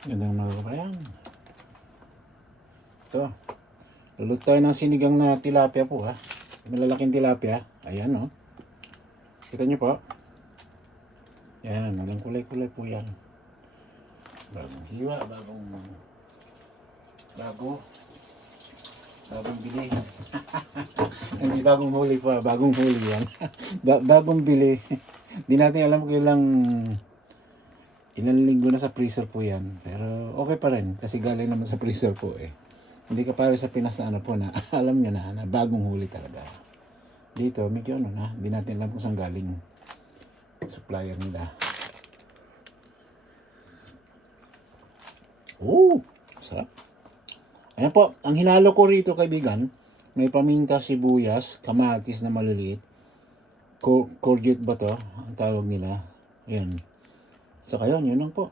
Gandang mga kabayan. Ito. Luluto tayo ng sinigang na tilapia po ha. Malalaking tilapia. Ayan o. Kita nyo po. Yan. Walang kulay-kulay po yan. Bagong hiwa. Bagong bili. Hindi bagong huli pa. Bagong huli yan. Bagong bili. Hindi natin alam kung ilang linggo na sa freezer po yan. Pero okay pa rin. Kasi galing naman sa freezer po eh. Hindi ka pare sa Pinas na ano po na alam nyo na bagong huli talaga. Dito medyo ano na. Hindi natin alam kung saan galing supplier nila. Oh! Sarap. Ayan po. Ang hinalo ko rito kaibigan. May paminta, sibuyas, kamatis na maliliit. Courgette ba to? Ang tawag nila. Ayan. Saka yun lang po.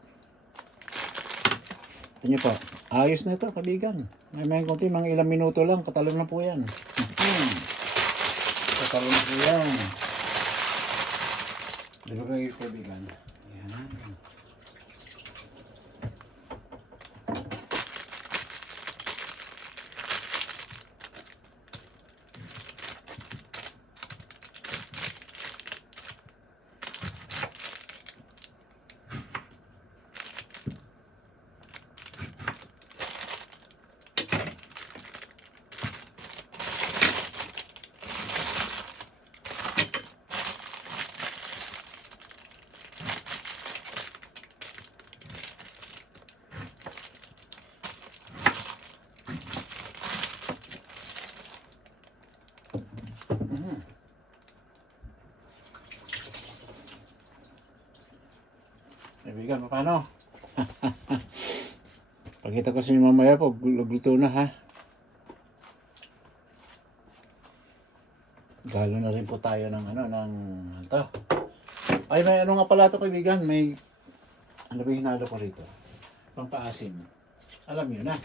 Ito nyo po. Ayos na ito, kaibigan. May konti, mga ilang minuto lang. Katalon na po yan. Katalon na po yan. Di ba kayo, kaibigan? Ayan. Kaibigan, paano? Pakita ko sa inyo mamaya po, luto na ha. Galo na rin po tayo ng ito. Ay, may ano nga pala ito kaibigan, may ano ba hinalo ko rito? Pampaasim. Alam nyo na.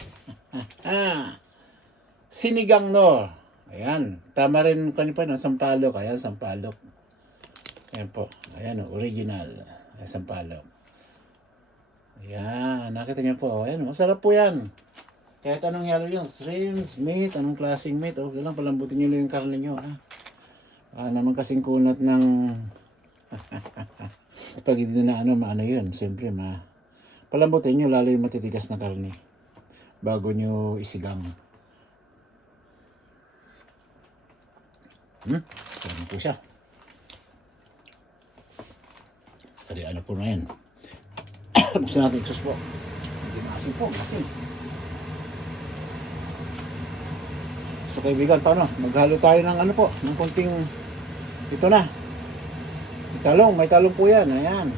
Sinigang no. Ayan, tama rin kanina pa no, sampalok. Ayan, sampalok. Ayan po, ayan o, original. Ayan, sampalok. Ayan, nakita niyo po. Ayan, masarap po yan. Kahit anong halo yun, shrimps, meat, anong klaseng meat, okay lang, palambutin nyo lang yung karne nyo. Naman kasing kunat ng pag hindi na maano yun, siyempre palambutin nyo lalo yung matitigas na karne bago nyo isigang. Ano po siya. Tadi ano po na yan. Buksan natin yung sauce po. Hindi maasin po, maasin. So kaibigan, paano? Maghalo tayo ng ano po, ng konting ito na. May talong po yan, ayan.